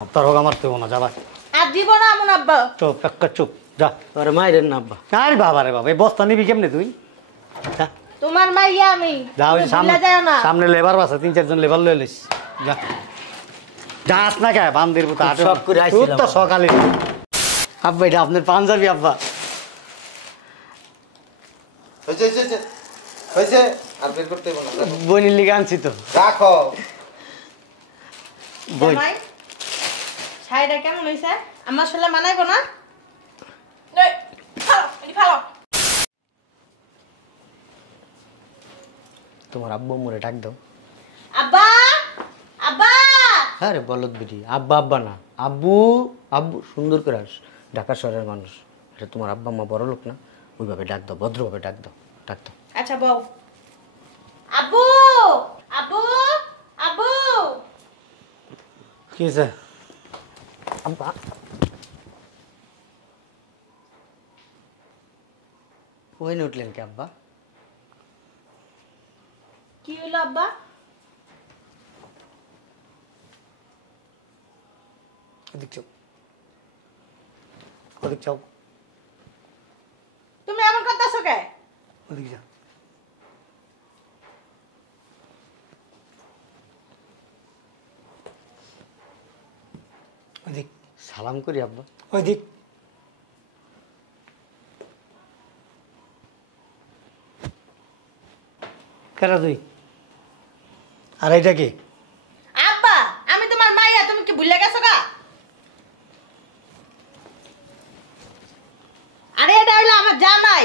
তোর হোক আমার তো না যাবা আর দিব না আমন আব্বা চুপ একটা চুপ যা তোর মায়ের না আব্বা। আরে বাবা রে বাবা এই বস্তা নিবি কেমনে তুই যা তোমার মাইয়া আমি যা ওই তুমি সামনে ভুলে যাও না সামনে লেবার আছে 3-4 জন লেবার লয়ে লইস যা যাস না কে বান্দির পুতা খুব শখ করে আইছিলাম। তো সকালে আব্বা এটা আপনার পাঞ্জাবি আব্বা হয়েছে আর বের করতে হবে না বইনির লিগে আনছি তো রাখো বই জামাই ছাইটা কেমন হইছে আমার ছেলে মানাইবো না তোমার আব্বু মোরে ডাক দাও আব্বা আব্বা আরে বলদ বিটি আব্বা আব্বা না আব্বু আব্বু সুন্দর করে ঢাকা শহরের মানুষ এটা তোমার আব্বা মা বড় লোক না ওইভাবে ডাক দাও ভদ্রভাবে ডাক দাও ডাক দাও আচ্ছা বউ আব্বু আব্বু আব্বু কি আছে আব্বা ওই উঠলেন কে আব্বা কি হইলো আব্বা ওদিক চাও ওদিক চাও তুমি এমন করতেছো কে ওদিক যাও ওদিক সালাম করি আব্বা ওইদিক কেন তুই আর এইটা কি আব্বা আমি তোমার মাইয়া তুমি কি ভুলে গেছো গা আরে এটা হইলো আমার জামাই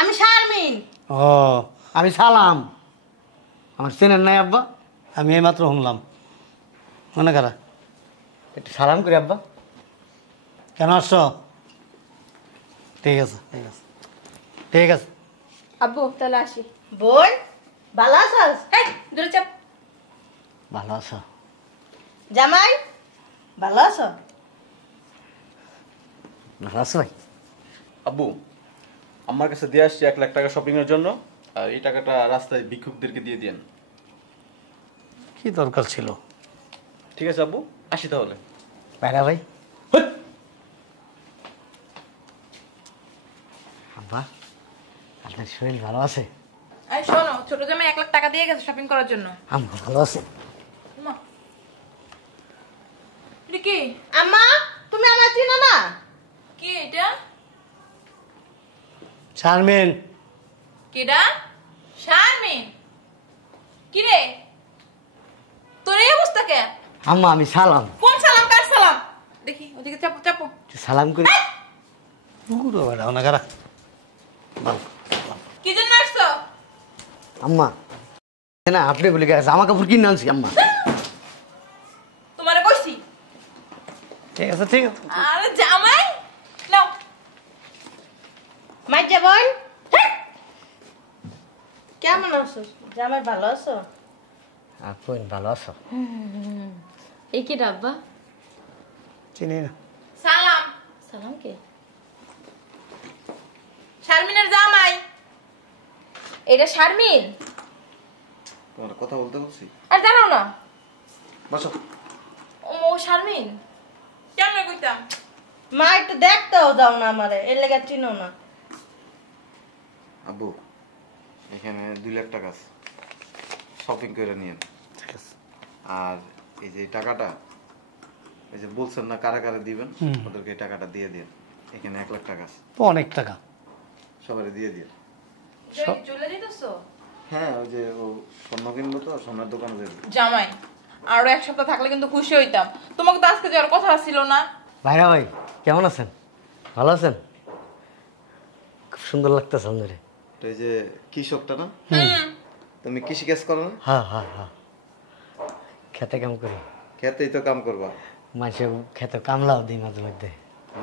আমি শারমিন ও আমি সালাম আমার চেনেন নাই আব্বা আমি এইমাত্র শুনলাম মনে করা একটু সালাম করি আব্বা কেন আসছো ঠিক আছে ঠিক আছে ঠিক আছে আব্বু তাহলে আসি। বোন ভালো আছস এই দূরে চাপ ভালো আছো জামাই ভালো আছো ভালো আছো ভাই আব্বু আমার কাছে দিয়ে আসছি 1 লাখ টাকা শপিং এর জন্য আর এই টাকাটা রাস্তায় ভিক্ষুকদেরকে দিয়ে দেন কি দরকার ছিল ঠিক আছে আব্বু আসি তাহলে বাইরা ভাই আব্বা আপনার শরীর ভালো আছে এই শোনো, ছোট জামাই 1 লাখ টাকা দিয়ে গেছে শপিং করার জন্য। আমার ভালো আছে মা এটা কি? আম্মা তুমি আমার চিনো না কি এটা? শারমিন কেডা? শারমিন। কি রে? তোর এই অবস্থা কে? আম্মা আমি সালাম কোন সালাম কার সালাম? দেখি ওদিকে চাপো চাপো। একটু সালাম করি গুরু বাড়া না কারা কি জন্য আসছো? আম্মা না আপনি বলে গেছে জামা কাপড় কিনে আনছি আম্মা তোমারে কইছি। ঠিক আছে ঠিক আছে আরে জামাই নাও। মাইজা বোন কেমন আছো জামাই ভালো আছো আপনি ভালো আছো এই কি ডাব্বা চিনি না সালাম। সালাম কে শারমিনের জামাই। এটা শারমিন। তোমার কথা বলতে বলছি আর জানো না বসো ও শারমিন কেমন কইতাম? মা একটু দেখতেও দাও না আমারে এর লেগে চিনো না আব্বু এখানে 2 লাখ টাকা আছে শপিং করে নিয়েন ঠিক আছে আর এই যে টাকাটা এই যে বলছেন না কারা কারা দিবেন ওদেরকে এই টাকাটা দিয়ে দিন এখানে 1 লাখ টাকা আছে তো অনেক টাকা সবাই দিয়ে দিন চলে যেতেছো? হ্যাঁ ওই যে ও স্বর্ণ কিনবো তো স্বর্ণের দোকানে যাবে জামাই আরো 1 সপ্তাহ থাকলে কিন্তু খুশি হইতাম। তোমাকে তো আজকে যাওয়ার কথা ছিল না। ভাইরা ভাই কেমন আছেন ভালো আছেন খুব সুন্দর লাগতেছে আপনারে এই যে কৃষকটা না তুমি কৃষি কাজ করো না হ্যাঁ হ্যাঁ হ্যাঁ খেতে কাম করি খেতেই তো কাম করবা মাসে খেতে কামলাও দিই মাঝে মধ্যে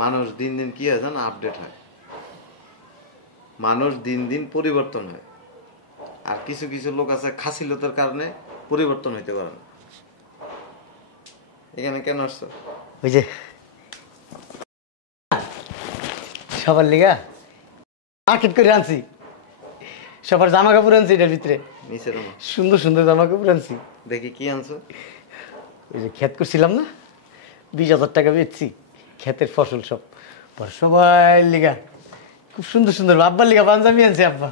মানুষ দিন দিন কি হয় জানো আপডেট হয় মানুষ দিন দিন পরিবর্তন হয় আর কিছু কিছু লোক আছে খাসিলতার কারণে পরিবর্তন হইতে পারে না এখানে কেন আসছো ওই যে সবার লিগা মার্কেট করে আনছি সবার জামা কাপড় আনছি এটার ভিতরে নিচে নামো সুন্দর সুন্দর জামা কাপড় আনছি দেখি কি আনছো ওই যে ক্ষেত করছিলাম না 20,000 টাকা বেচছি ক্ষেতের ফসল সব। পর সবাই লিগা খুব সুন্দর সুন্দর আব্বার লিগা পাঞ্জাবি আনছে আব্বা।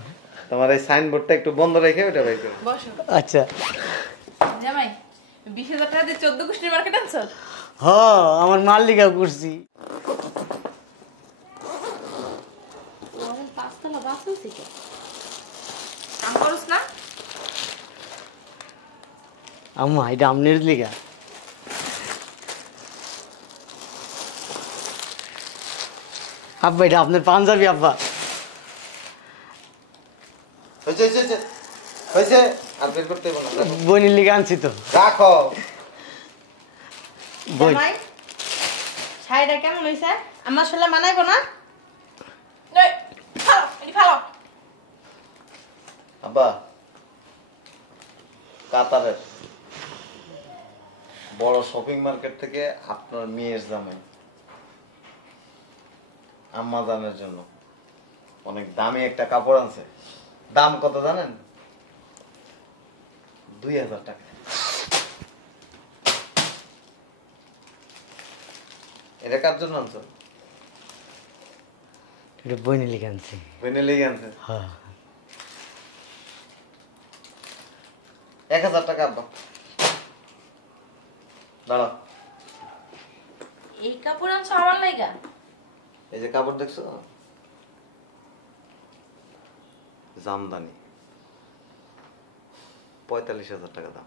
তোমার এই সাইনবোর্ডটা একটু বন্ধ রেখে ওটা বাই করো। বসো। আচ্ছা জামাই 20,000 টাকা দিয়ে 14 কুষ্টির মার্কেট আনছো? হ আমার মাল লিগা করছি। আমার 5 তলা বাস হয়েছে কি? কাম করছ না? আম্মা এটা আমনের লিগা। আব্বা এটা আপনার পাঞ্জাবি আব্বা। হয়েছে হয়েছে হয়েছে হয়েছে আর বের করতে হবে না, রাখো। বোনের লিগা আনছি তো। রাখো। বোন জামাই শাড়িটা কেমন হয়েছে? আমার ছেলে মানাইবো না? এই, ফালো, এটি ফালো। আব্বা কাতারের বড় শপিং মার্কেট থেকে আপনার মেয়ের জামাই আম্মা জানের জন্য অনেক দামি একটা কাপড় আনছে। দাম কত জানেন? 2,000 টাকা। এটা কার জন্য আনছো? এটা বোনের লিগা আনছি। বেনে লেগে আনছে। হ্যাঁ 1,000 টাকা আব্বা। দাঁড়াও, এই কাপড় আনছো আমার লাগা? এই যে কাপড় দেখছো, জামদানি, 45,000 টাকা দাম।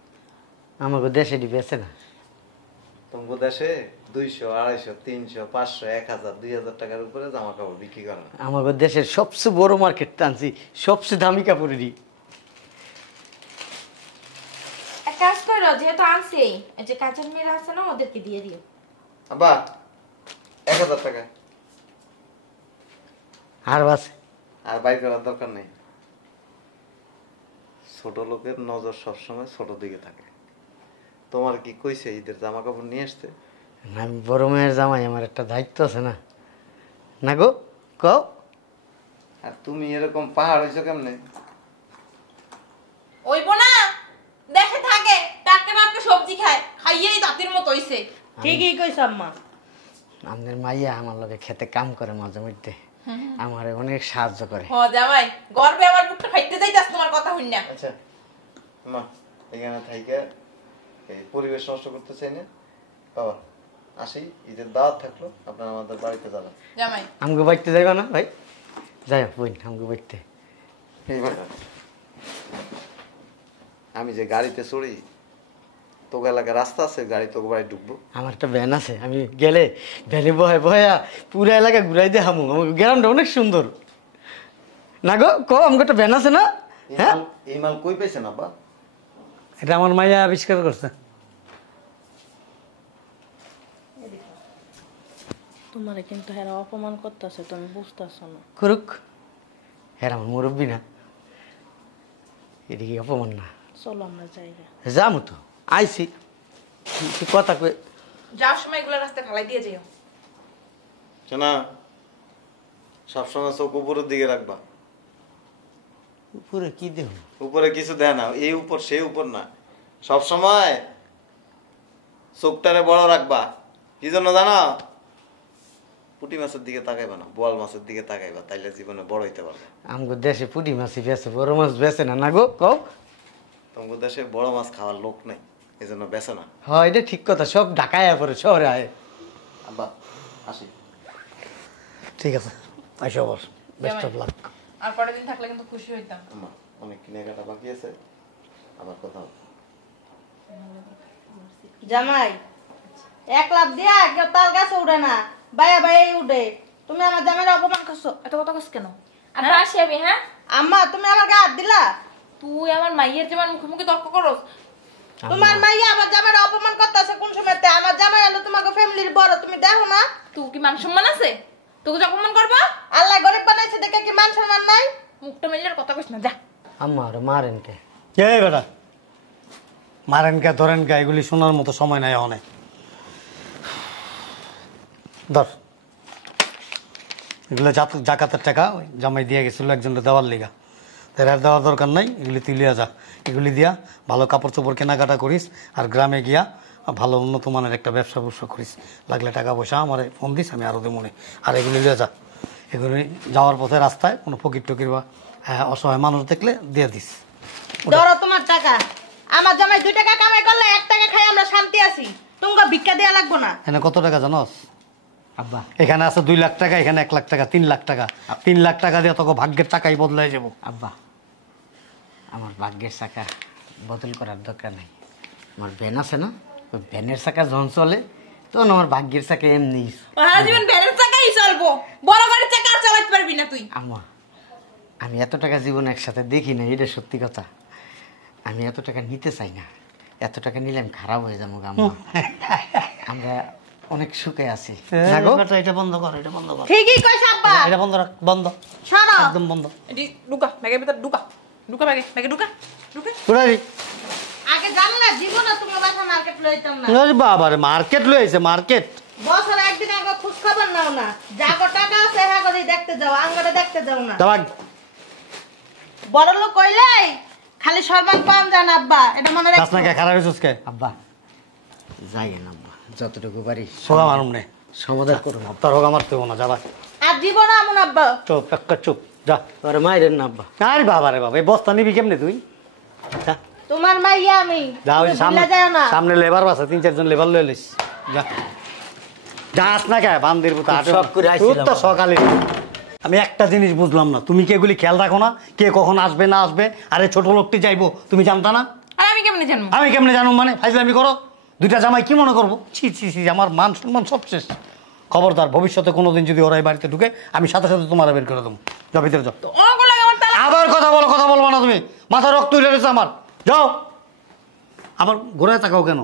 আমাকে দেশে বেছে না। তোমার দেশে 200, 250, 300, 500, 1,000, 2,000 টাকার উপরে জামা কাপড় বিক্রি করে না। আমাকে দেশের সবচেয়ে বড় মার্কেট আনছি, সবচেয়ে দামি কাপড়েরই। এক কাজ করো, যেহেতু আনছি এই যে কাজের মেয়েরা আছে না ওদেরকে দিয়ে দিও। আব্বা 1,000 টাকা আর বাস আর বাইর করার দরকার নেই। ছোট লোকের নজর সবসময় ছোট দিকে থাকে। তোমার কি কইছে ঈদের জামা কাপড় নিয়ে আসতে? আমি বড় মেয়ের জামাই, আমার একটা দায়িত্ব আছে না? না গো কও। আর তুমি এরকম পাহাড় হইছো কেমনে? ওইবো না, দেখে থাকে টাটকা টাটকা সবজি খায়, খাইয়েই দাঁতের মতো হইছে। ঠিকই কইছ আম্মা। আমাদের মাইয়া আমার লগে খেতে কাম করে মাঝে মধ্যে, আমার অনেক সাহায্য করে। হ জামাই, গর্বে আমার বুকটা ফাইতে যাইতাছ তোমার কথা হইন না। আচ্ছা মা, এখানে থাইকা এই পরিবেশ নষ্ট করতে চাই না। বাবা আসি, ঈদের দাওয়াত থাকলো, আপনারা আমাদের বাড়িতে যাবেন। জামাই আমাকে বাড়িতে যাইবা না ভাই? যাই বোন আমাকে বাড়িতে। আমি যে গাড়িতে চড়ি, তোকে এলাকায় রাস্তা আছে, গাড়ি তোকে বাড়ি ঢুকবো। আমার একটা ভ্যান আছে, আমি গেলে ভ্যানে বহে বয়া পুরা এলাকা ঘুরাই দিয়ে হামু। আমার গ্রামটা অনেক সুন্দর না গো কো। আমাকে একটা ভ্যান আছে না? হ্যাঁ এই মাল কই পেয়েছেন আব্বা? এটা আমার মাইয়া আবিষ্কার করছে। তোমারে কিন্তু হেরা অপমান করতেছে, তুমি বুঝতেছ না। করুক, হ্যাঁ আমার মুরব্বী না, এদিকে অপমান না। চলো আমরা জায়গা। যামু তো আইসি, তুই কথা কই। যাওয়ার সময় এগুলো রাস্তায় ফেলাই দিয়ে যেও। শোনা, সবসময় চোখ উপরের দিকে রাখবা। উপরে কি দেব? উপরে কিছু দেয় না, এই উপর সেই উপর না, সবসময় চোখটারে বড় রাখবা। কি জন্য জানো? পুঁটি মাছের দিকে তাকাইবা না, বোয়াল মাছের দিকে তাকাইবা, তাইলে জীবনে বড় হইতে পারবে। আমগো দেশে পুঁটি মাছই বেছে, বড় মাছ বেছে না। না গো কও। তোমার দেশে বড় মাছ খাওয়ার লোক নাই, এই জন্য বেছে না। হ্যাঁ এটা ঠিক কথা, সব ঢাকায় পরে শহরে আয়। আব্বা আসি। ঠিক আছে আইসো আবার, বেস্ট অফ লাক। আর কটা দিন থাকলে কিন্তু খুশি হইতাম। আম্মা অনেক কেনাকাটা বাকি আছে, আবার কথা হবে। জামাই এক লাভ দিয়া কেউ তাল গাছে উঠে না, বাইয়া বাইয়াই উঠে। তুমি আমার জামাইয়ের অপমান করছো। এত কথা কস কেন? আমরা আসি আমি, হ্যাঁ? আম্মা তুমি আমার গায়ে হাত দিলা। তুই আমার মাইয়ের যেমন মুখোমুখি তর্ক করস। তোমার মাইয়া আমার জামাইয়ের অপমান করতেছে কোন সময়তে? আমার জামাই হলো তোমাকে ফ্যামিলির বড়, তুমি দেখো না? তুই কি মান সম্মান আছে? তোকে যখন মন করবো আল্লাহ গরিব বানাইছে দেখে কি মান সম্মান নাই? মুখটা মেলে কথা কইস না, যা। আম্মা আরে মারেন কে? কে বেটা মারেন কে ধরেন কে? এগুলি শোনার মতো সময় নাই অনেক। ধর এগুলো জাকাতের টাকা ওই জামাই দিয়ে গেছিল একজনের দেওয়ার লিগা, তার আর দেওয়ার দরকার নাই। এগুলি তুই লিয়া যা, এগুলি দিয়া ভালো কাপড় চোপড় কেনাকাটা করিস। আর গ্রামে গিয়া ভালো উন্নত মানের একটা ব্যবসা করিস, লাগলে টাকা পয়সা আমার ফোন দিস, আমি আরও মনে। আর এগুলি লিয়ে যা, এগুলি যাওয়ার পথে রাস্তায় কোনো ফকির টকির বা অসহায় মানুষ দেখলে দিয়ে দিস। ধরো তোমার টাকা। আমার জামাই 2 টাকা কামাই করলে 1 টাকা খাই আমরা শান্তি আছি। তোমাকে ভিক্ষা দেয়া লাগবো না। এখানে কত টাকা জানোস? আব্বা এখানে আছে 2 লাখ টাকা, এখানে 1 লাখ টাকা, 3 লাখ টাকা। 3 লাখ টাকা দিয়ে তোকে ভাগ্যের টাকাই বদলাই যাবো। আব্বা আমার ভাগ্যের চাকা বদল করার দরকার নাই। আমার ভ্যান আছে না, ওই ভ্যানের চাকা যখন চলে তখন আমার ভাগ্যের চাকা এমনি। সারা জীবন ভ্যানের চাকাই চলবো, বড় গাড়ির চাকা আর চালাতে পারবি না তুই। আম্মা আমি এত টাকা জীবন একসাথে দেখি না, এটা সত্যি কথা। আমি এত টাকা নিতে চাই না, এত টাকা নিলে আমি খারাপ হয়ে যাবো আম্মা। আমরা অনেক সুখে আছি। জাগো, এটা বন্ধ কর, এটা বন্ধ কর, ঠিকই কইছ আব্বা। এটা বন্ধ রাখ, বন্ধ, সরো। একদম বন্ধ। এটি ঢুকা ব্যাগের ভিতর, ঢুকা ঢুকা ব্যাগে, ব্যাগে ঢুকা ঢুকা। পুরাই আগে জানলে জীবনে তোমার বাসা মার্কেট লইতাম না। বাবা রে, মার্কেট লইছে, মার্কেট। বছর একদিন আগে খোঁজ খবর নাও না। যা কো টাকা আছে হ্যাঁ করে দেখতে যাও, আঙ্গরে দেখতে যাও না। দাবাগ বড় লোক কইলে খালি সম্মান পাওয়া যায় না আব্বা, এটা মনে দাস রাখো। না কে খারাপ হইছস কে? আব্বা যাই না আব্বা, যতটুকু পারি সোগা মারুম নে, সমাধান করুন আব্বা। তোর হোগা মারতে হবো না, যাবা। আর জীবনে আমন আব্বা। চুপ, একটা চুপ, যা। তোর মায়ের না আব্বা। আরে বাবা রে বাবা, এই বস্তা নিবি কেমনে তুই? যা, তোমার মাইয়া আমি। যা, ওই তুমি সামনে ভুলে যাও না। সামনে লেবার বাসা, 3-4 জন লেবার লয়ে লইস, যা। যাস না কে বান্দির পুতা, শখ করে আইছিলাম। তো সকালে। আমি একটা জিনিস বুঝলাম না, তুমি কি এগুলি খেয়াল রাখো না, কে কখন আসবে না আসবে? আরে ছোট লোকটি যাইবো, তুমি জানতা না? আর আমি কেমনে জানবো? আমি কেমনে জানো মানে? ফাইজলামি করো। 2টা জামাই কি মনে করবো? ছি ছি ছি, আমার মান সম্মান সব শেষ। খবরদার, ভবিষ্যতে কোনোদিন যদি ওরা এই বাড়িতে ঢুকে, আমি সাথে সাথে তোমার বের করে দেবো। যাও ভিতরে যাও। ওগো লাগে আমার তালা। আবার কথা বলবো না তুমি, মাথা রক্ত উঠে রয়েছে আমার। যাও। আবার ঘুরে তাকাও কেন?